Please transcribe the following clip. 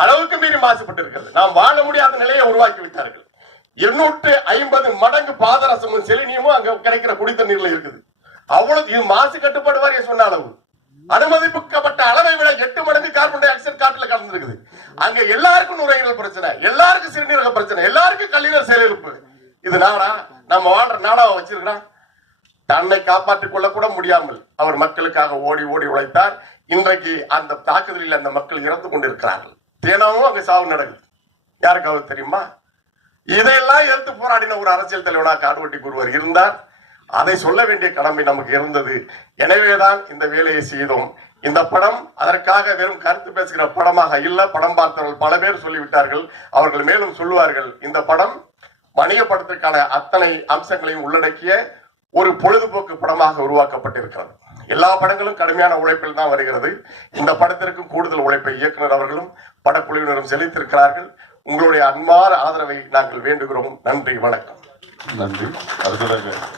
அளவுக்கு மீறி மாசுபட்டு இருக்கிறது. நாம் வாழ முடியாத நிலையை உருவாக்கி விட்டார்கள். 250 மடங்கு பாதரசமும் செலினியமும் அங்க கிடைக்கிற குடித்தண்ணீர்ல இருக்குது. அவ்வளவு இது மாசு கட்டுப்பாடு வாரிய சொன்ன அளவு. அனுமதிக்கப்பட்ட அளவை விட 8 மடங்கு கார்பன் டை ஆக்சைடு காற்றுல கலந்துருக்குது. அங்க எல்லாருக்கும் நுரையீரல் பிரச்சனை, எல்லாருக்கும் சிறுநீரக பிரச்சனை, எல்லாருக்கும் கல்லீரல் செயலிழப்பு. இது நாடா? நம்ம வாழ்ற நாடாவை வச்சிருக்கிறோம். தன்னை காப்பாற்றிக் கொள்ள கூட முடியாமல் அவர் மக்களுக்காக ஓடி ஓடி உழைத்தார். இன்றைக்கு அந்த தாக்குதலில் அந்த மக்கள் இறந்து கொண்டிருக்கிறார்கள். தினமும் அங்க சாவு நடக்குது. யாருக்காவது தெரியுமா? இதையெல்லாம் எதிர்த்து போராடின ஒரு அரசியல் தலைவனா காடுவெட்டி ஒருவர் இருந்தார். அதை சொல்ல வேண்டிய கடமை நமக்கு இருந்தது. எனவேதான் இந்த வேலையை செய்தோம். இந்த படம் அதற்காக வெறும் கருத்து பேசுகிற படமாக இல்ல. படம் பார்த்தவர்கள் பல பேர் சொல்லிவிட்டார்கள். அவர்கள் மேலும் சொல்லுவார்கள். இந்த படம் வணிக படத்திற்கான அத்தனை அம்சங்களையும் உள்ளடக்கிய ஒரு பொழுதுபோக்கு படமாக உருவாக்கப்பட்டிருக்கிறது. எல்லா படங்களும் கடுமையான உழைப்பில் தான் வருகிறது. இந்த படத்திற்கும் கூடுதல் உழைப்பை இயக்குனர் அவர்களும் படக்குழுவினரும் செலுத்தியிருக்கிறார்கள். உங்களுடைய அன்பான ஆதரவை நாங்கள் வேண்டுகிறோம். நன்றி, வணக்கம். நன்றி. அடுத்ததாக